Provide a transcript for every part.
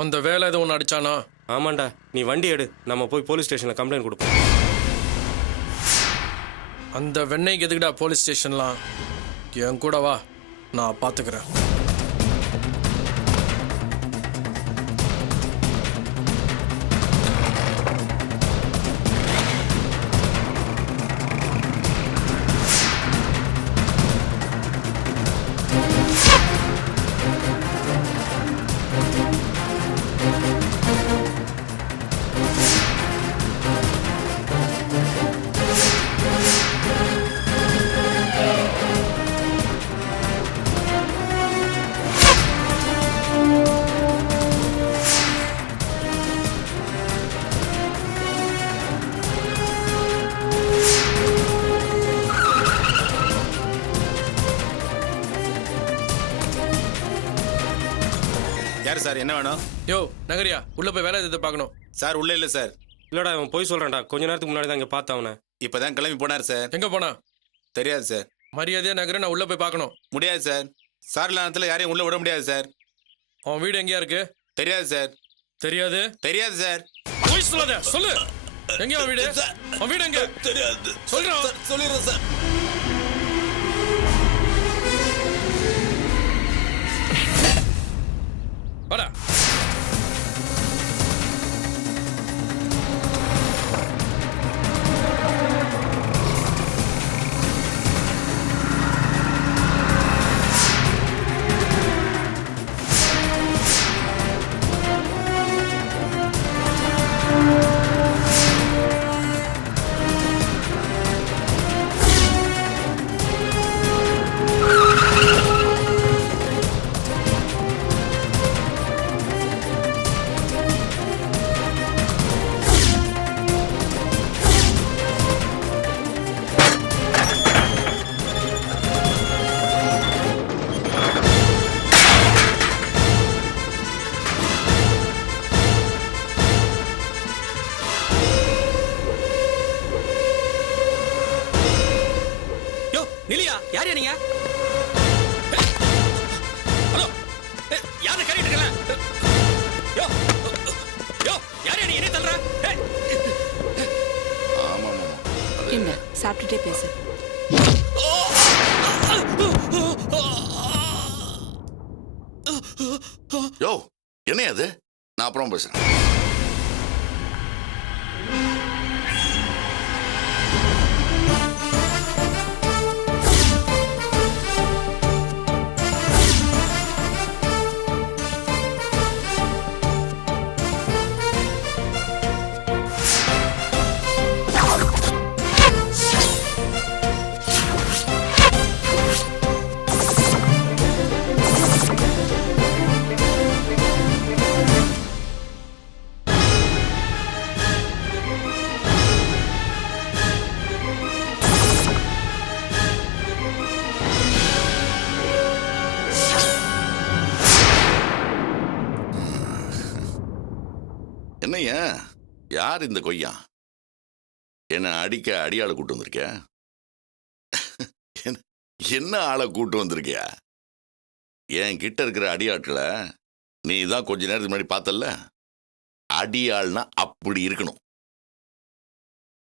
அந்த வேலை எதுவும் ஒன்று அடிச்சானா? ஆமாண்டா, நீ வண்டி எடு, நம்ம போய் போலீஸ் ஸ்டேஷனில் கம்ப்ளைண்ட் கொடுப்போம். அந்த வெண்ணெய்க்கு எதுக்குடா போலீஸ் ஸ்டேஷன்லாம்? என் கூட வா, நான் பார்த்துக்கிறேன். யார் சார், என்ன வேணும்? யோ நகரியா, உள்ள போய் வேலை எதை பார்க்கணும். சார் உள்ள இல்லை சார். இல்லடா, அவன் போய் சொல்கிறான்டா. கொஞ்ச நேரத்துக்கு முன்னாடி தான் இங்கே பார்த்த அவனை. இப்போதான் கிளம்பி போனார் சார். எங்க போனா? தெரியாது சார். மரியாதையா நகர, நான் உள்ள போய் பார்க்கணும். முடியாது சார். சார் நேரத்தில் யாரையும் உள்ள விட முடியாது சார். அவன் வீடு எங்கேயா இருக்கு? தெரியாது சார். தெரியாது? தெரியாது சார். போய் சொல்லாத, சொல்லு. எங்க அவன் வீடு? அவன் வீடு எங்க? தெரியாது. சொல்றேன். சொல்லிடுறேன் சார். வாடா. நிலியா, யார் நீங்க? ஹலோ, யாரை கறிட்டு இருக்கல? யோ யோ, யார் நீ என்ன தள்ளுற? ஆமா ஆமா. என்ன சாப்பிட்டுட்டே பேசு. யோ, என்ன அது? நான் அப்புறம் பேசுறேன். என்னையா, யார் இந்த கொய்யா? என்ன அடிக்க அடியாளை கூட்டு வந்திருக்க? என்ன ஆளை கூட்டு வந்திருக்கியா? என் கிட்ட இருக்கிற அடியாட்களை நீ தான் கொஞ்ச நேரத்துக்கு முன்னாடி பார்த்தல்ல. அடியாள்னா அப்படி இருக்கணும்.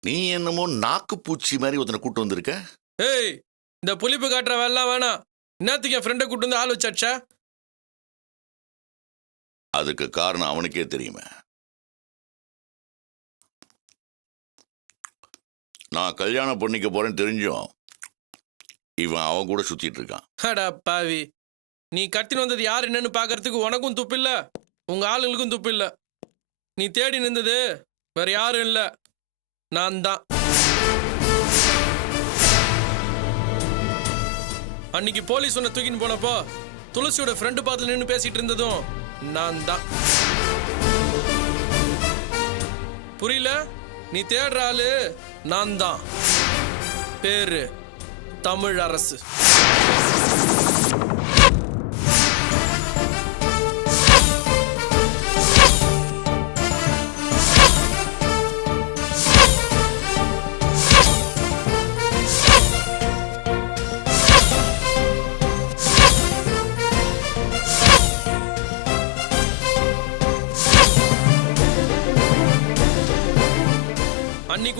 நீ என்னமோ நாக்கு பூச்சி மாதிரி ஒருத்தனை கூட்டு வந்திருக்க. ஏய், இந்த புளிப்பு காட்டுற வேலை வேணாம். என்னத்துக்கு என் ஃப்ரெண்டை கூட்டு வந்து ஆள் வச்சாச்சா? அதுக்கு காரணம் அவனுக்கே தெரியுமே. நான் கல்யாணம் பண்ணிக்க போறேன்னு தெரிஞ்சும் இவன் அவன் கூட சுத்திட்டு இருக்கான். அடா பாவி, நீ கத்தின்னு வந்தது யார் என்னன்னு பாக்குறதுக்கு உனக்கும் துப்பு இல்ல, உங்க ஆளுங்களுக்கும் துப்பு இல்ல. நீ தேடி நின்றது வேற யாரும் இல்ல, நான் தான். அன்னைக்கு போலீஸ் உன்னை தூக்கின்னு போனப்போ துளசியோட ஃப்ரெண்டு பாத்துல நின்று பேசிட்டு இருந்ததும் நான் தான். புரியல? நீ தேடுற ஆளு நான் தான். பேரு தமிழரசு.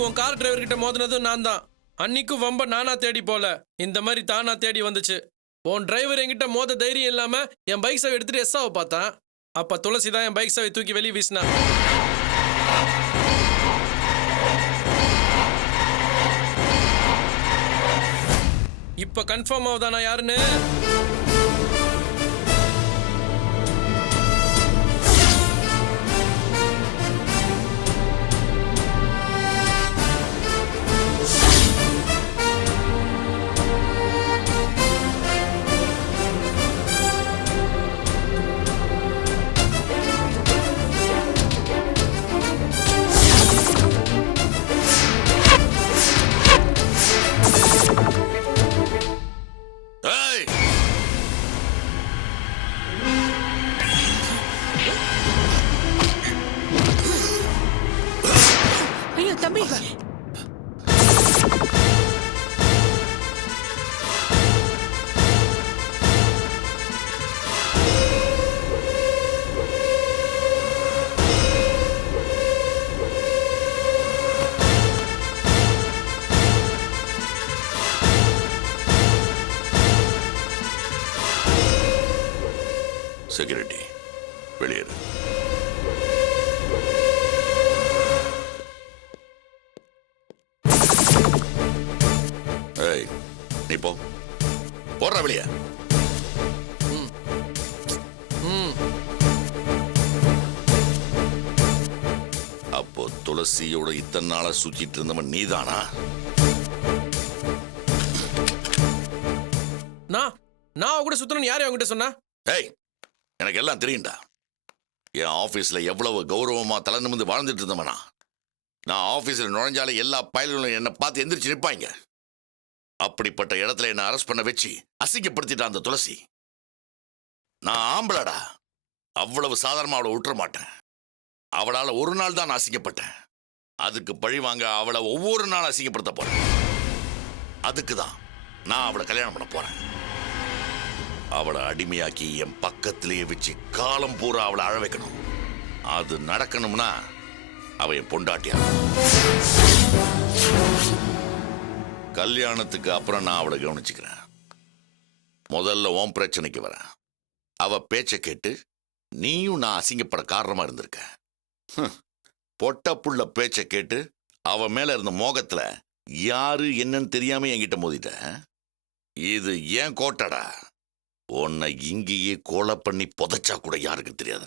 உன் கார் டிரைவர் கிட்ட மோதினதும் நான் தான். அன்னைக்கும் வம்ப நானா தேடி போல, இந்த மாதிரி தானா தேடி வந்துச்சு. உன் டிரைவர் என்கிட்ட மோத தைரியம் இல்லாம என் பைக் சாவி எடுத்துட்டு எஸ்ஸாவை பார்த்தான். அப்ப துளசி தான் என் பைக் சாவி தூக்கி வெளியே வீசினா. இப்ப கன்ஃபார்ம் ஆகுதா நான் யாருன்னு? ஏய், ஐயோ தம்பி, செக்யூரிட்டி வெளியேறு. ஏய், நீ போ, போடுற வெளியே. அப்போ துளசியோட இத்தனை நாளா சுத்திட்டு இருந்தவன் நீதானா? நான் அவ கூட சுத்தணும்னு யாரு அவங்ககிட்ட சொன்னா? ஏய், எனக்கு எல்லாம் தெரியும்டா. என் ஆபீஸ்ல எவ்வளவு கௌரவமா தலை நிமிர்ந்து வாழ்ந்துட்டு இருந்தவனா. நான் ஆபீஸ்ல நுழைஞ்சாலே எல்லா பயல்களும் என்னை பார்த்து எந்திரிச்சு நிற்பாங்க. அப்படிப்பட்ட இடத்துல என்னை அரெஸ்ட் பண்ண வச்சு அசிங்கப்படுத்திட்டான் அந்த துளசி. நான் ஆம்பளடா, அவ்வளவு சாதாரணமா அவளை விட்டுற மாட்டேன். அவளால ஒரு நாள் தான் நான் அசிங்கப்பட்டேன். அதுக்கு பழி வாங்க அவளை ஒவ்வொரு நாள் அசிங்கப்படுத்த போறேன். அதுக்கு தான் நான் அவளை கல்யாணம் பண்ண போறேன். அவளை அடிமையாக்கி என் பக்கத்திலேயே வச்சு காலம் பூரா அவளை அழ வைக்கணும். அது நடக்கணும்னா அவ என் பொண்டாட்டியா. கல்யாணத்துக்கு அப்புறம் நான் அவளை கவனிச்சுக்கிறேன். முதல்ல உன் பிரச்சனைக்கு வரேன். அவ பேச்சை கேட்டு நீயும் நான் அசிங்கப்பட காரணமா இருந்திருக்க. பொட்ட புள்ள பேச்சை கேட்டு அவ மேல இருந்த மோகத்துல யாரு என்னன்னு தெரியாம என்கிட்ட மோதிட்ட. இது ஏன் கோட்டடா. உன்னை இங்கேயே கொலை பண்ணி புதைச்சா கூட யாருக்கு தெரியாது.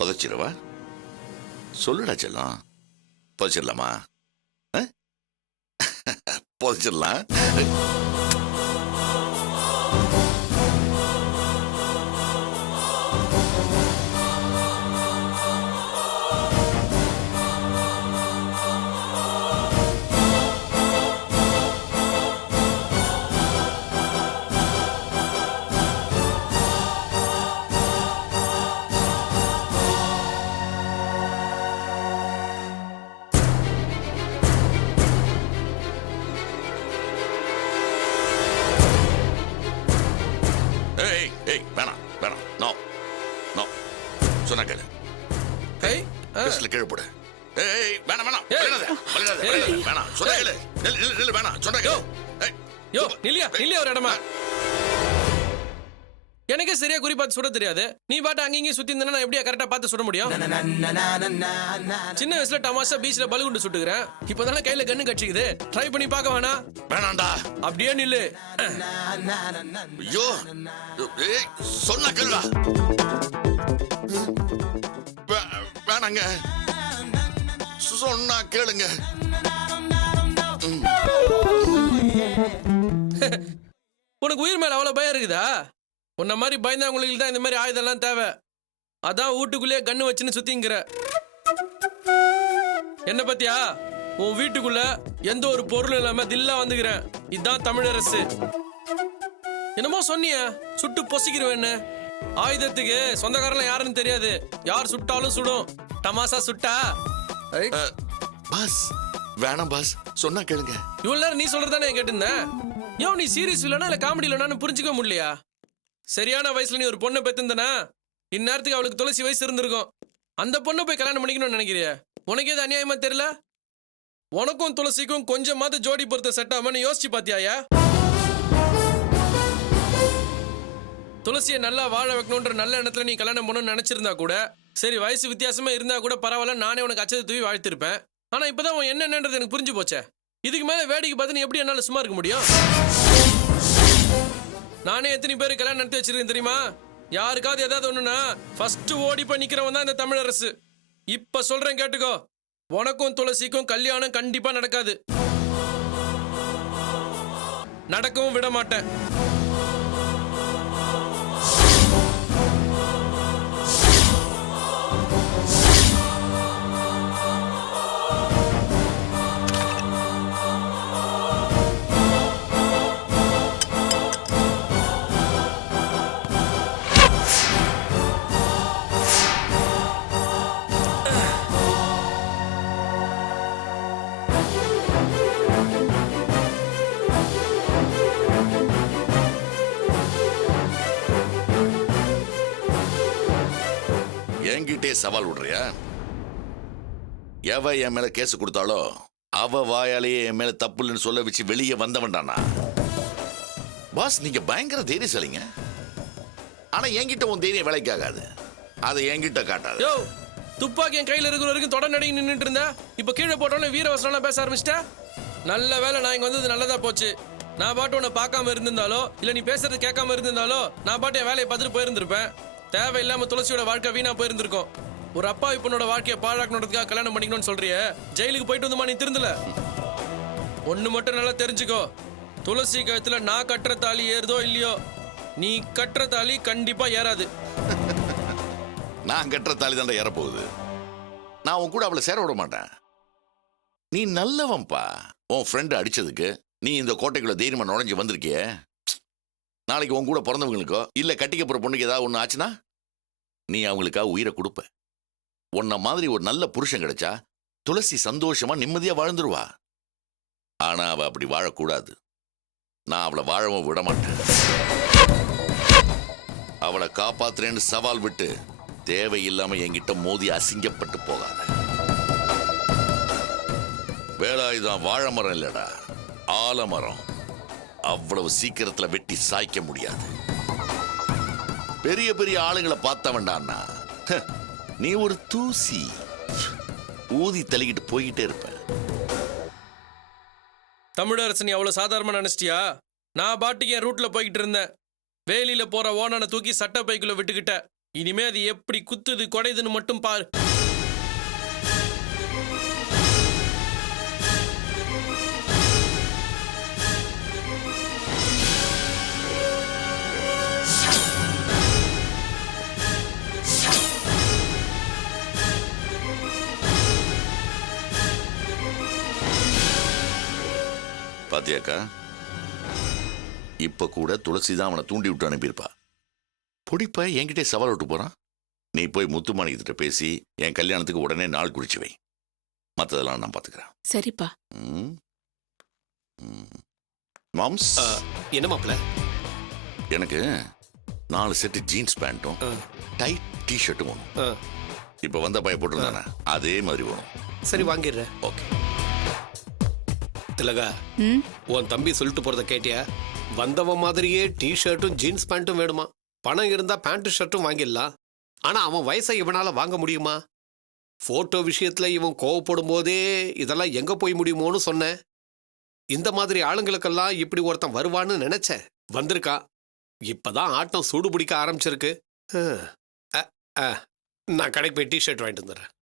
புதைச்சிருவா? சொல்லுடா செல்லம், புதைச்சிடலாமா? புதைச்சிடலாம். வேணாம் வேணாம், நோ நோ, சொன்னா கேளு. ஏய், டெஸ்ட்ல கீழே போடு. ஏய் வேணாம் வேணாம், வேணாம், சொன்னா கேளு. நில்லு, வேணாம், சொன்னா கேளு. யோ நில்லியா ஒரு இடமா. எனக்கே சரியா குறி பார்த்து சுட தெரியாது. நீ பாட்டு அங்கேயும் சுத்தி இருந்தா நான் எப்படியா கரெக்டா பார்த்து சுட முடியும்? சின்ன வயசுல டமாசா பீச்ல பலுகுண்டு சுட்டுக்கிறேன். இப்பதானே கையில கண்ணு கட்சிக்குது. ட்ரை பண்ணி பார்க்க வேணா? வேணாண்டா, அப்படியே நில்லு. ஐயோ, ஏய் சொன்னா கேளுடா. வேணாங்க, சொன்னா கேளுங்க. உனக்கு உயிர் மேல அவ்வளவு பயம் இருக்குதா? உன்ன மாதிரி பயந்தவங்களுக்கு தான் இந்த மாதிரி ஆயுதம்லாம் தேவை. அதான் வீட்டுக்குள்ளேயே கண்ணு வச்சுன்னு சுத்திங்கிற. என்ன பத்தியா? உன் வீட்டுக்குள்ள எந்த ஒரு பொருள் இல்லாம தில்லா வந்துக்கிறேன். இதுதான் தமிழரசு. என்னமோ சொன்னிய சுட்டு பொசிக்கிறவன்னு. ஆயுதத்துக்கு சொந்தக்காரன் யாருன்னு தெரியாது. யார் சுட்டாலும் சுடும். டமாசா சுட்டா. பாஸ் வேணாம் பாஸ், சொன்னா கேளுங்க. இவ்வளவு நேரம் நீ சொல்றதானே கேட்டிருந்தேன். யோ நீ சீரியஸ் இல்லனா இல்ல காமெடி இல்லனான்னு புரிஞ்சுக்க முடியலையா? சரியான வயசுல நீ ஒரு பொண்ணை பெத்திருந்தனா இந்நேரத்துக்கு அவளுக்கு துளசி வயசு இருந்திருக்கும். அந்த பொண்ணை போய் கல்யாணம் பண்ணிக்கணும்னு நினைக்கிறிய? உனக்கு எது அநியாயமா தெரியல? உனக்கும் துளசிக்கும் கொஞ்சமாவது ஜோடி பொறுத்த செட் ஆகும்னு யோசிச்சு பாத்தியாயா? துளசியை நல்லா வாழ வைக்கணுன்ற நல்ல எண்ணத்துல நீ கல்யாணம் பண்ணணும்னு நினைச்சிருந்தா கூட சரி, வயசு வித்தியாசமா இருந்தா கூட பரவாயில்ல, நானே உனக்கு அச்சத்தை தூவி வாழ்த்திருப்பேன். ஆனா இப்பதான் உன் என்னன்றது எனக்கு புரிஞ்சு போச்சே. இதுக்கு மேல வேடிக்கை பார்த்து நீ எப்படி என்னால சும்மா இருக்க முடியும்? நானே எத்தனை பேர் கல்யாணம் நடத்தி வச்சிருக்கேன் தெரியுமா? யாருக்காவது ஏதாவது ஒண்ணுனா ஃபர்ஸ்ட் ஓடி போய் நிக்கிறவன் தான் இந்த தமிழரசு. இப்ப சொல்றேன் கேட்டுக்கோ, உனக்கும் துளசிக்கும் கல்யாணம் கண்டிப்பா நடக்காது. நடக்கவும் விட மாட்டேன். என்கிட்டே சவால் விடுறியா? எவ என் மேல கேஸ் கொடுத்தாலோ அவ வாயாலேயே என் மேல தப்பு இல்லைன்னு சொல்ல வச்சு வெளியே வந்தவன்டானா. பாஸ், நீங்க பயங்கர தைரியசாலிங்க. ஆனா என்கிட்ட உன் தைரியம் வேலைக்காகாது. அதை என்கிட்ட காட்டாது. யோ, துப்பாக்கி என் கையில இருக்கிற வரைக்கும் தொடர் நடுங்கி நின்றுட்டு இருந்தா இப்ப கீழே போட்டோன்னு வீரவசனம் பேச ஆரம்பிச்சிட்டா? நல்ல வேலை நான் இங்க வந்தது நல்லதா போச்சு. நான் பாட்டு உன்னை பார்க்காம இருந்திருந்தாலோ இல்ல நீ பேசுறது கேட்காம இருந்திருந்தாலோ நான் பாட்டு என் வேலையை பார்த்துட்டு போயிருந்திருப்பேன். தேவையில்லாம துளசியோட வாழ்க்கை வீணா போயிருந்திருக்கும். ஒரு அப்பா இப்பனோட வாழ்க்கையை பாழாக்கணுன்றதுக்காக கல்யாணம் பண்ணிக்கணும்னு சொல்றியே, ஜெயிலுக்கு போயிட்டு வந்துமா நீ திருந்தல? ஒண்ணு மட்டும் நல்லா தெரிஞ்சுக்கோ, துளசி கழுத்துல நான் கட்டுற தாலி ஏறுதோ இல்லையோ, நீ கட்டுற தாலி கண்டிப்பா ஏறாது. நான் கட்டுற தாலி தாண்டா ஏறப்போகுது. நான் உன் கூட அவளை சேர விட மாட்டேன். நீ நல்லவன்பா. உன் ஃப்ரெண்டு அடிச்சதுக்கு நீ இந்த கோட்டைக்குள்ள தைரியமா நுழைஞ்சு வந்திருக்கிய. நாளைக்கு உன் கூட பிறந்தவங்களுக்கோ இல்ல கட்டிக்க போற பொண்ணுக்கு ஏதாவது ஒண்ணு ஆச்சுன்னா நீ அவங்களுக்காக உயிரை கொடுப்ப. உன்ன மாதிரி ஒரு நல்ல புருஷன் கிடைச்சா துளசி சந்தோஷமா நிம்மதியா வாழ்ந்துருவா. ஆனா அவ அப்படி வாழக்கூடாது. நான் அவளை வாழவும் விட மாட்டேன். அவளை காப்பாத்துறேன்னு சவால் விட்டு தேவையில்லாம என்கிட்ட மோதி அசிங்கப்பட்டு போகாத. வேலாயுதம் வாழை மரம் இல்லடா, ஆலமரம். அவ்வளவு சீக்கிரத்துல வெட்டி சாய்க்க முடியாது. பெரிய பெரிய ஆளுங்களை பார்த்தவன்டான்னா நீ ஒரு தூசி. ஊதி தள்ளிக்கிட்டு போய்கிட்டே இருப்ப. தமிழரசு நீ அவ்வளவு சாதாரணமா நினைச்சிட்டியா? நான் பாட்டுக்கு என் ரூட்ல போய்கிட்டு இருந்தேன். வேலியில போற ஓனான தூக்கி சட்ட பைக்குள்ள விட்டுக்கிட்ட. இனிமே அது எப்படி குத்துது கொடைதுன்னு மட்டும் பாரு. பாத்தியாக்கா, இப்ப கூட துளசி தான் அவனை தூண்டி விட்டு அனுப்பியிருப்பா. பொடிப்ப என்கிட்டே சவால் விட்டு போறான். நீ போய் முத்துமாணிக்கிட்ட பேசி என் கல்யாணத்துக்கு உடனே நாள் குறிச்சு வை. மற்றதெல்லாம் நான் பாத்துக்கிறேன். சரிப்பா. மாம்ஸ், என்ன மாப்பிள்ள? எனக்கு 4 செட்டு ஜீன்ஸ் பேண்ட்டும் டைட் டிஷர்ட்டும் வேணும். இப்ப வந்த பைய போட்டிருந்தானே அதே மாதிரி வேணும். சரி, வாங்கிடுறேன். ஓகே. திலகா, உன் தம்பி சொல்லிட்டு போறத கேட்டியா? வந்தவன் மாதிரியே டிஷர்ட்டும் ஜீன்ஸ் பேண்ட்டும் வேணுமா? பணம் இருந்தா பேண்ட் ஷர்ட்டும் வாங்கிடலாம். ஆனா அவன் வயசை இவனால வாங்க முடியுமா? போட்டோ விஷயத்துல இவன் கோவப்படும் போதே இதெல்லாம் எங்க போய் முடியுமோன்னு சொன்னேன். இந்த மாதிரி ஆளுங்களுக்கெல்லாம் இப்படி ஒருத்தன் வருவான்னு நினைச்சேன். வந்திருக்கா. இப்பதான் ஆட்டம் சூடு பிடிக்க ஆரம்பிச்சிருக்கு. நான் கடைக்கு போய் டிஷர்ட் வாங்கிட்டு வந்துடுறேன்.